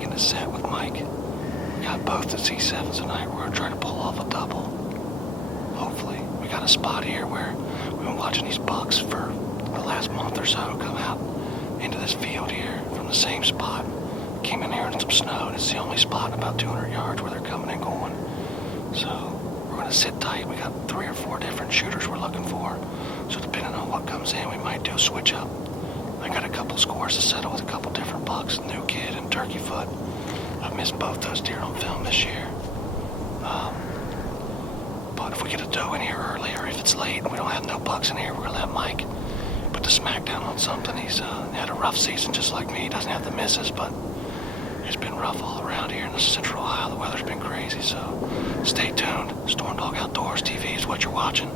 making a set with Mike. We got both the C7s tonight. We're going to try to pull off a double. Hopefully. We got a spot here where we've been watching these bucks for the last month or so come out into this field here from the same spot. Came in here in some snow, and it's the only spot in about 200 yards where they're coming and going. So we're going to sit tight. We got 3 or 4 different shooters we're looking for. So depending on what comes in, we might do a switch up. I got a couple scores to settle with a couple different bucks, New Kid and Turkey Foot. I've missed both those deer on film this year. But if we get a doe in here early, or if it's late and we don't have no bucks in here, we're going to let Mike put the smack down on something. He's had a rough season just like me. He doesn't have the misses, but it's been rough all around here in the central Ohio. The weather's been crazy, so stay tuned. Storm Dog Outdoors TV is what you're watching.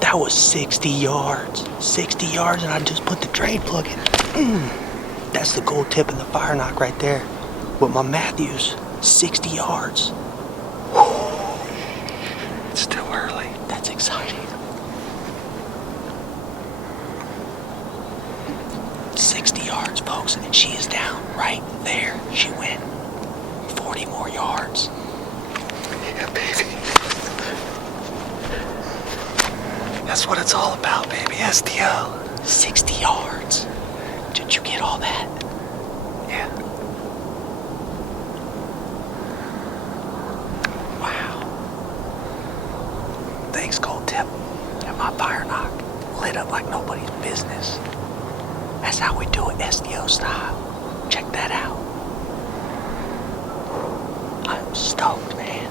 That was 60 yards. 60 yards, and I just put the trade plug in. That's the gold tip in the fire knock right there with my Matthews. 60 yards. It's still early. That's exciting. 60 yards, folks, and she is down right there. She went 40 more yards. Yeah, baby. That's what it's all about, baby. STO. 60 yards. Did you get all that? Yeah. Wow. Thanks, gold tip. And my fire knock lit up like nobody's business. That's how we do it, STO style. Check that out. I'm stoked, man.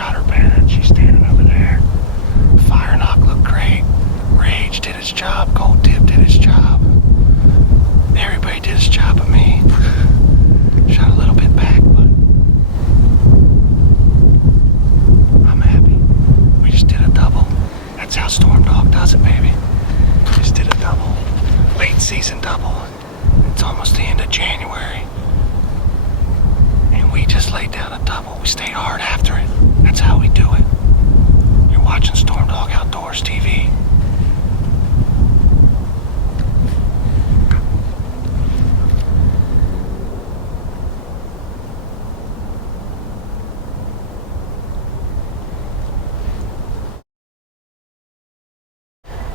shot her pennant. She's standing over there. Fire knock looked great. Rage did its job. Gold tip did its job. Everybody did its job but me. Shot a little bit back, but I'm happy. We just did a double. That's how Storm Dog does it, baby. Just did a double. Late season double. It's almost the end of January. And we just laid down a double. We stayed hard after it. That's how we do it. You're watching Storm Dog Outdoors TV.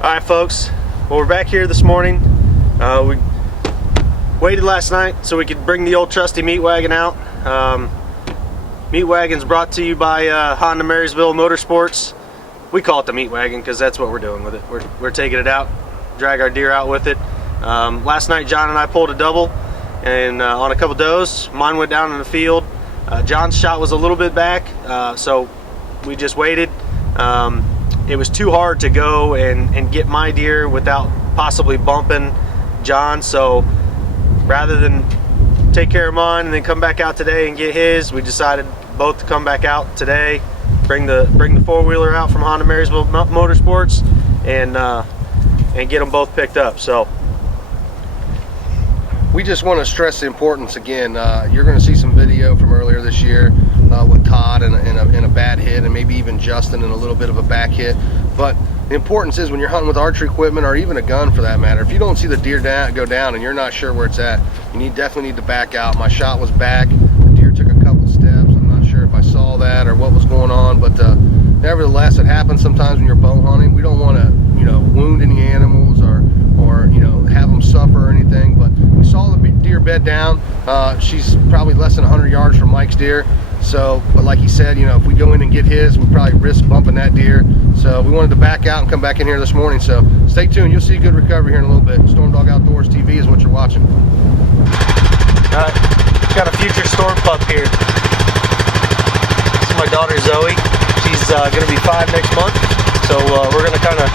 Alright folks, well we're back here this morning. We waited last night so we could bring the old trusty meat wagon out. Meat wagon's brought to you by Honda Marysville Motorsports. We call it the meat wagon because that's what we're doing with it. We're taking it out, drag our deer out with it. Last night John and I pulled a double and on a couple does. Mine went down in the field. John's shot was a little bit back, so we just waited. It was too hard to go and get my deer without possibly bumping John, so rather than take care of mine and then come back out today and get his, we decided both to come back out today, bring the four-wheeler out from Honda Marysville Motorsports and get them both picked up. So we just want to stress the importance again. You're going to see some video from earlier this year with Todd and a bad hit, and maybe even Justin and a little bit of a back hit. But the importance is when you're hunting with archery equipment, or even a gun for that matter, if you don't see the deer go down and you're not sure where it's at, you definitely need to back out. My shot was back. The deer took a couple steps. I'm not sure if I saw that or what was going on, but nevertheless, it happens sometimes when you're bow hunting. We don't want to, wound any animals or have them suffer or anything. But we saw the deer bed down. She's probably less than 100 yards from Mike's deer. So, but like he said, if we go in and get his, we probably risk bumping that deer. So we wanted to back out and come back in here this morning. So stay tuned. You'll see a good recovery here in a little bit. Storm Dog Outdoors TV is what you're watching. Got a future storm pup here. This is my daughter Zoe. She's going to be 5 next month. So we're going to kind of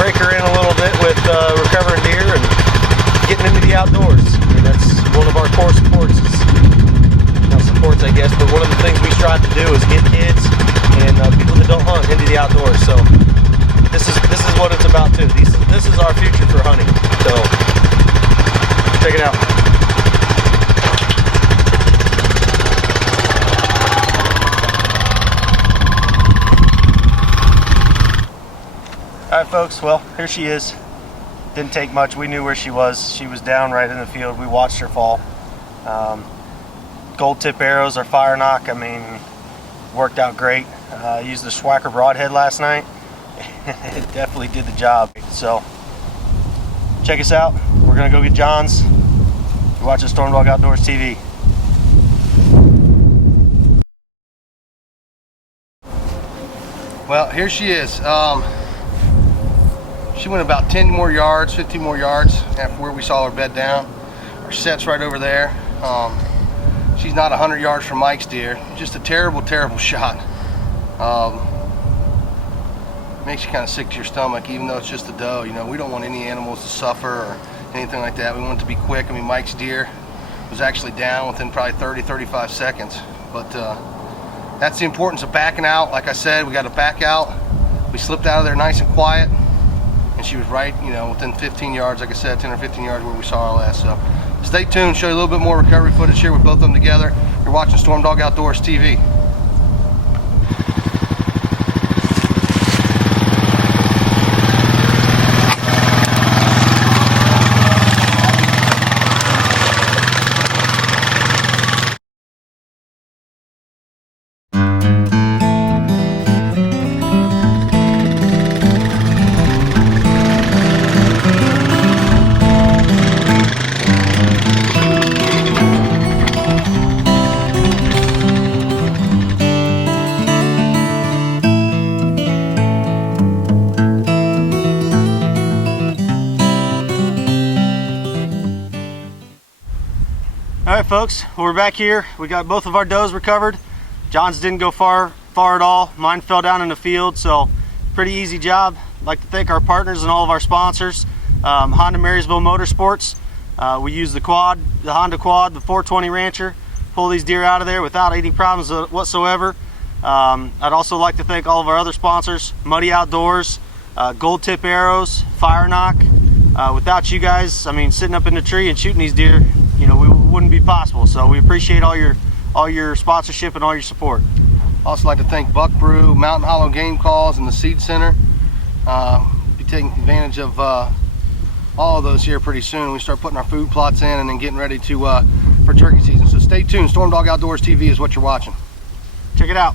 break her in a little bit with recovering deer and getting into the outdoors. I mean, that's one of our core supports. Not supports, I guess, but one of the things we strive to do is get kids and people that don't hunt into the outdoors. So this is what it's about too. This is our future for hunting. So check it out. Alright folks, well here she is. Didn't take much. We knew where she was. She was down right in the field. We watched her fall. Gold tip arrows, our fire knock, I mean, worked out great. Used the Schwacker broadhead last night. It definitely did the job. So check us out. We're gonna go get John's. You're watching Storm Dog Outdoors TV. Well, here she is. She went about 10 more yards, 15 more yards after where we saw her bed down. Her set's right over there. She's not 100 yards from Mike's deer. Just a terrible, terrible shot. Makes you kind of sick to your stomach, even though it's just a doe. We don't want any animals to suffer or anything like that. We want it to be quick. I mean, Mike's deer was actually down within probably 30-35 seconds. But that's the importance of backing out. Like I said, we got to back out. We slipped out of there nice and quiet, and she was right, within 15 yards, like I said, 10 or 15 yards where we saw her last. So stay tuned, show you a little bit more recovery footage here with both of them together. You're watching Storm Dog Outdoors TV. Alright folks, well, we're back here. We got both of our does recovered. John's didn't go far far at all. Mine fell down in the field, so pretty easy job. I'd like to thank our partners and all of our sponsors. Honda Marysville Motorsports. We use the quad, the Honda Quad, the 420 Rancher, pull these deer out of there without any problems whatsoever. I'd also like to thank all of our other sponsors, Muddy Outdoors, Gold Tip Arrows, Fire Knock. Without you guys, I mean, sitting up in the tree and shooting these deer, you know, we wouldn't be possible. So we appreciate all your sponsorship and all your support. Also like to thank Buck Brew, Mountain Hollow Game Calls, and the Seed Center. Be taking advantage of all of those here pretty soon. We start putting our food plots in and then getting ready to for turkey season. So stay tuned. Storm Dog Outdoors TV is what you're watching. Check it out.